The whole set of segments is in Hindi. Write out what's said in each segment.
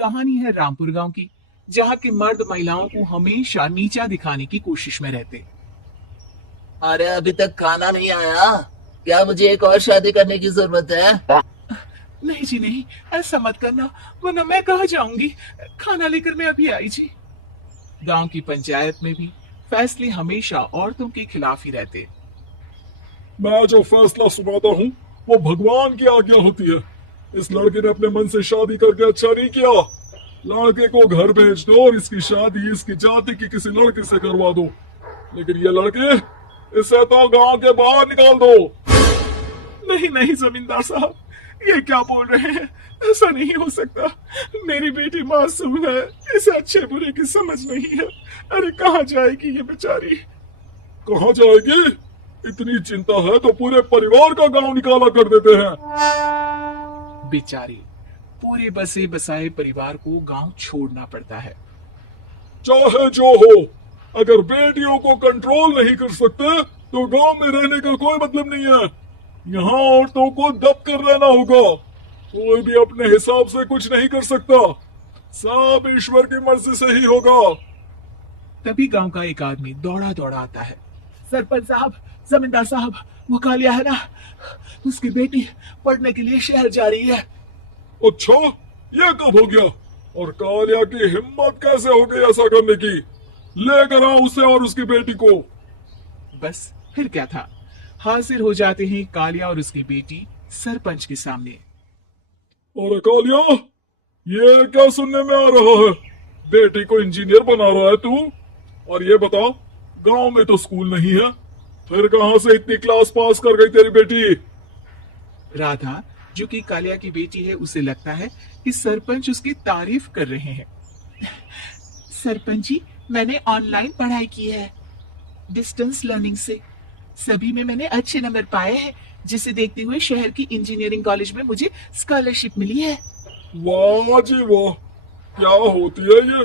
कहानी है रामपुर गांव की, जहां के मर्द महिलाओं को हमेशा नीचा दिखाने की कोशिश में रहते। अरे अभी तक खाना नहीं आया। क्या मुझे एक और शादी करने की जरूरत है? नहीं जी नहीं, ऐसा मत करना, वरना मैं कहाँ जाऊंगी। खाना लेकर मैं अभी आई जी। गांव की पंचायत में भी फैसले हमेशा औरतों के खिलाफ ही रहते। मैं जो फैसला सुनाता हूँ वो भगवान की आज्ञा होती है। इस लड़के ने अपने मन से शादी करके अच्छा नहीं किया। लड़के को घर भेज दो और इसकी शादी इसकी जाति की किसी लड़के से करवा दो। लेकिन ये लड़के, इसे तो गांव के बाहर निकाल दो। नहीं नहीं जमींदार साहब, ये क्या बोल रहे हैं? ऐसा नहीं हो सकता। मेरी बेटी मासूम है, इसे अच्छे बुरे की समझ नहीं है। अरे कहाँ जाएगी ये बेचारी? कहाँ जाएगी? इतनी चिंता है तो पूरे परिवार का गांव निकाला कर देते हैं। बेचारी, पूरे बसे बसाए परिवार को गांव छोड़ना पड़ता है। चाहे जो हो, अगर बेटियों को कंट्रोल नहीं कर सकते तो गांव में रहने का कोई मतलब नहीं है। यहाँ औरतों को दब कर रहना होगा। कोई भी अपने हिसाब से कुछ नहीं कर सकता। सब ईश्वर की मर्जी से ही होगा। तभी गांव का एक आदमी दौड़ा दौड़ा आता है। सरपंच साहब, जमींदार साहब, वो कालिया है ना, उसकी बेटी पढ़ने के लिए शहर जा रही है। अच्छा, ये कब हो गया? और कालिया की हिम्मत कैसे हो गई ऐसा करने की? लेकर आओ उसे और उसकी बेटी को। बस फिर क्या था, हाजिर हो जाते हैं कालिया और उसकी बेटी सरपंच के सामने। और कालिया, ये क्या सुनने में आ रहा है? बेटी को इंजीनियर बना रहा है तू? और ये बता, गांव में तो स्कूल नहीं है, फिर कहां से इतनी क्लास पास कर गई तेरी बेटी? राधा, जो कि कालिया की बेटी है, उसे लगता है कि सरपंच उसकी तारीफ कर रहे हैं। सरपंच जी, मैंने ऑनलाइन पढ़ाई की है, डिस्टेंस लर्निंग से। सभी में मैंने अच्छे नंबर पाए हैं, जिसे देखते हुए शहर की इंजीनियरिंग कॉलेज में मुझे स्कॉलरशिप मिली है। वाह जी वाह, क्या होती है ये?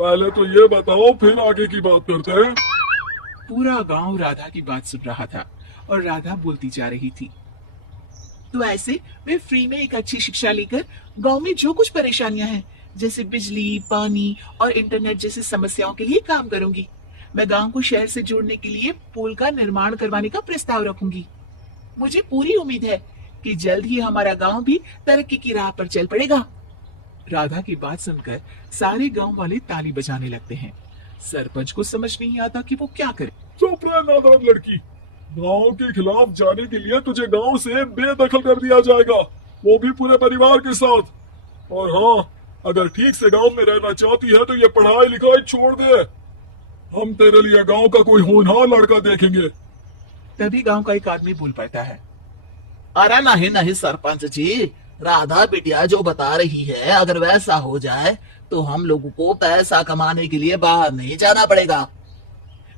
पहले तो ये बताओ, फिर आगे की बात करते हैं। पूरा गांव राधा की बात सुन रहा था और राधा बोलती जा रही थी। तो ऐसे मैं फ्री में एक अच्छी शिक्षा लेकर गांव में जो कुछ परेशानियां हैं, जैसे बिजली, पानी और इंटरनेट जैसी समस्याओं के लिए काम करूंगी। मैं गांव को शहर से जोड़ने के लिए पुल का निर्माण करवाने का प्रस्ताव रखूंगी। मुझे पूरी उम्मीद है कि जल्द ही हमारा गांव भी तरक्की की राह पर चल पड़ेगा। राधा की बात सुनकर सारे गांव वाले ताली बजाने लगते हैं। सरपंच को समझ नहीं आता कि वो क्या करे। चुप रह नादान लड़की। गांव के खिलाफ जाने के लिए तुझे गांव से बेदखल कर दिया जाएगा, वो भी पूरे परिवार के साथ। और हाँ, अगर ठीक से गांव में रहना चाहती है तो ये पढ़ाई लिखाई छोड़ दे। हम तेरे लिए गांव का कोई होनहार लड़का देखेंगे। तभी गांव का एक आदमी बोल पड़ता है। अरे नहीं नहीं सरपंच जी, राधा बिटिया जो बता रही है, अगर वैसा हो जाए तो हम लोगों को पैसा कमाने के लिए बाहर नहीं जाना पड़ेगा।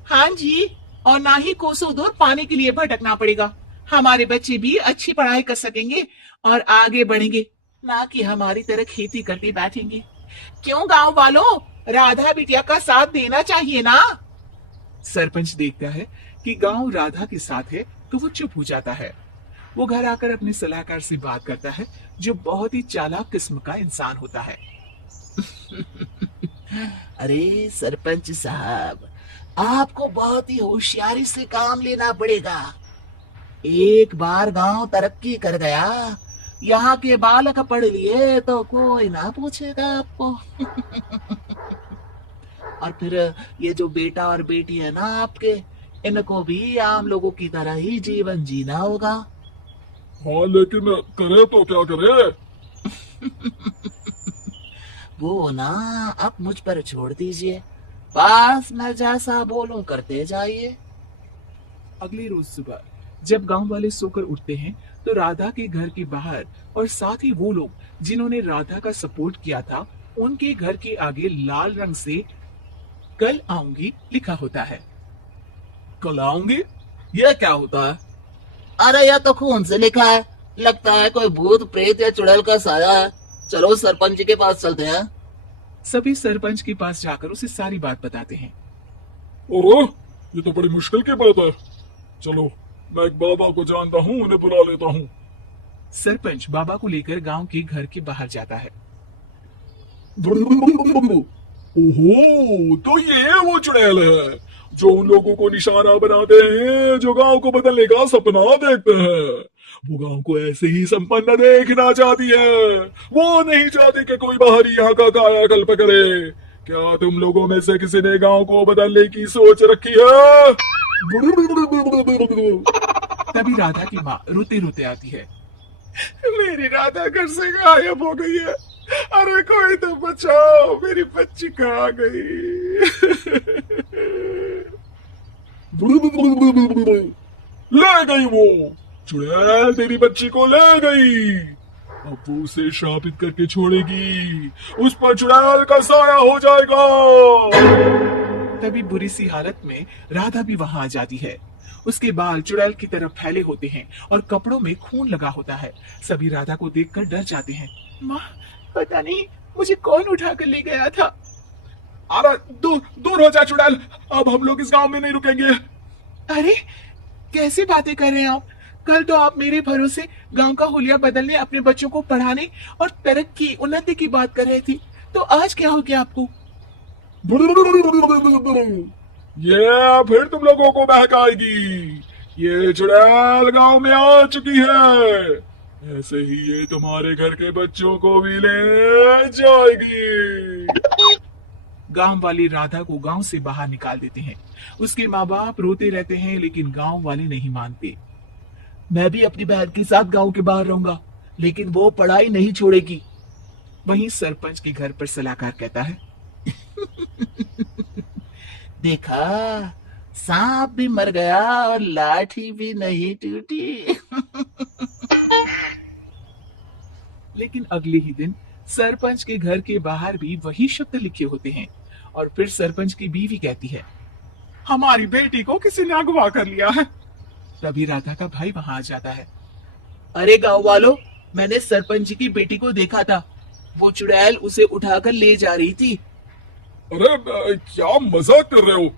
हाँ जी, और ना ही कोसों दूर पानी के लिए भटकना पड़ेगा। हमारे बच्चे भी अच्छी पढ़ाई कर सकेंगे और आगे बढ़ेंगे, ना कि हमारी तरह खेती करते बैठेंगे। क्यों गांव वालों, राधा बिटिया का साथ देना चाहिए ना। सरपंच देखता है कि गांव राधा के साथ है तो वो चुप हो जाता है। वो घर आकर अपने सलाहकार से बात करता है, जो बहुत ही चालाक किस्म का इंसान होता है। अरे सरपंच साहब, आपको बहुत ही होशियारी से काम लेना पड़ेगा। एक बार गांव तरक्की कर गया, यहाँ के बालक पढ़ लिए तो कोई ना पूछेगा आपको। और फिर ये जो बेटा और बेटी है ना आपके, इनको भी आम लोगों की तरह ही जीवन जीना होगा। हाँ, लेकिन करे तो क्या करे? वो ना आप मुझ पर छोड़ दीजिए, बस मैं जैसा बोलूं करते जाइए। अगले रोज सुबह जब गांव वाले सोकर उठते हैं तो राधा के घर के बाहर और साथ ही वो लोग जिन्होंने राधा का सपोर्ट किया था, उनके घर के आगे लाल रंग से कल आऊंगी लिखा होता है। कल आऊंगी? ये क्या होता है? अरे यह तो खून से लिखा है, लगता है कोई भूत प्रेत या चुड़ैल का साया है। चलो सरपंच जी के पास चलते हैं। सभी सरपंच के पास जाकर उसे सारी बात बताते हैं। ओह, ये तो बड़ी मुश्किल की बात है। चलो, मैं एक बाबा को जानता हूँ, उन्हें बुला लेता हूँ। सरपंच बाबा को लेकर गांव के घर के बाहर जाता है। ओहो, तो ये वो चुड़ैल है जो उन लोगों को निशाना बनाते हैं जो गांव को बदलने का सपना देखते हैं। वो गांव को ऐसे ही संपन्न देखना चाहती है। वो नहीं चाहती कि कोई बाहरी यहाँ का कायाकल्प करे। क्या तुम लोगों में से किसी ने गांव को बदलने की सोच रखी है? तभी राधा की माँ रोते रोते आती है। मेरी राधा घर से गायब हो गई है। अरे कोई तो बचाओ, मेरी बच्ची कहाँ गई? ले गई वो चुड़ैल, तेरी बच्ची को ले गई। अब वो उसे शापित करके छोड़ेगी, उस पर चुड़ैल का साया हो जाएगा। तभी बुरी सी हालत में राधा भी वहां आ जाती है। उसके बाल चुड़ैल की तरफ फैले होते हैं और कपड़ों में खून लगा होता है। सभी राधा को देखकर डर जाते हैं। माँ, पता नहीं मुझे कौन उठा कर ले गया था। अरे दूर दूर हो जा चुड़ैल, अब हम लोग इस गांव में नहीं रुकेंगे। अरे कैसी बातें कर रहे हैं आप? कल तो आप मेरे भरोसे गांव का हुलिया बदलने, अपने बच्चों को पढ़ाने और तरक्की उन्नति की बात कर रहे थे, तो आज क्या हो गया आपको? ये फिर तुम लोगों को बहकाएगी। ये चुड़ैल गांव में आ चुकी है। ऐसे ही ये तुम्हारे घर के बच्चों को भी ले जाएगी। गांव वाले राधा को गांव से बाहर निकाल देते हैं। उसके माँ बाप रोते रहते हैं, लेकिन गांव वाले नहीं मानते। मैं भी अपनी बहन के साथ गांव के बाहर रहूंगा, लेकिन वो पढ़ाई नहीं छोड़ेगी। वहीं सरपंच के घर पर सलाहकार कहता है। देखा, सांप भी मर गया और लाठी भी नहीं टूटी। लेकिन अगले ही दिन सरपंच के घर के बाहर भी वही शब्द लिखे होते हैं। और फिर सरपंच की बीवी कहती है, हमारी बेटी को किसी ने अगवा कर लिया है। तभी राधा का भाई वहां आ जाता है। अरे गांव वालों, मैंने सरपंच जी की बेटी को देखा था। वो चुड़ैल उसे उठाकर ले जा रही थी। अरे क्या मजाक कर रहे हो?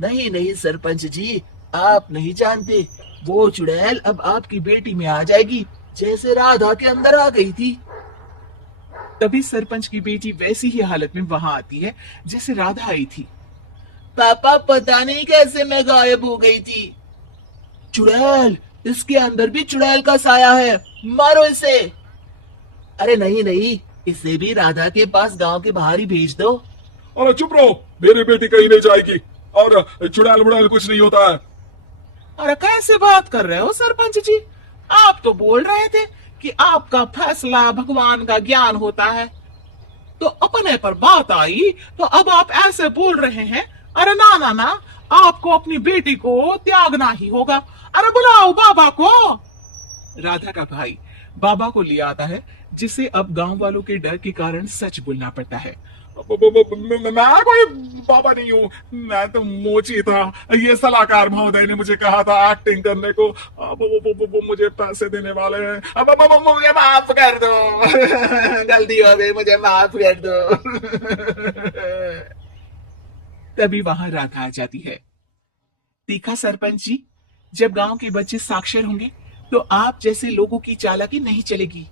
नहीं नहीं सरपंच जी, आप नहीं जानते। वो चुड़ैल अब आपकी बेटी में आ जाएगी, जैसे राधा के अंदर आ गई थी। तभी सरपंच की बेटी वैसी ही हालत में वहां आती है जैसे राधा आई थी। पापा, पता नहीं कैसे मैं गायब हो गई थी। चुड़ैल, इसके अंदर भी चुड़ैल का साया है, मारो इसे। अरे नहीं नहीं, इसे भी राधा के पास गांव के बाहर ही भेज दो। अरे चुप रहो, मेरी बेटी कहीं नहीं जाएगी और चुड़ैल बुड़ैल कुछ नहीं होता है। अरे कैसे बात कर रहे हो सरपंच जी? आप तो बोल रहे थे कि आपका फैसला भगवान का ज्ञान होता है, तो अपने पर बात आई तो अब आप ऐसे बोल रहे हैं। अरे ना ना ना, आपको अपनी बेटी को त्यागना ही होगा। अरे बुलाओ बाबा को। राधा का भाई बाबा को ले आता है, जिसे अब गांव वालों के डर के कारण सच बोलना पड़ता है। मैं कोई बाबा नहीं हूँ, मैं तो मोची था। ये सलाहकार महोदय ने मुझे कहा था एक्टिंग करने को। वो मुझे पैसे देने वाले हैं। अब मुझे माफ कर दो। गलती हो गई, मुझे माफ कर दो। तभी वहां राधा आ जाती है। देखा सरपंच जी, जब गांव के बच्चे साक्षर होंगे तो आप जैसे लोगों की चालाकी नहीं चलेगी।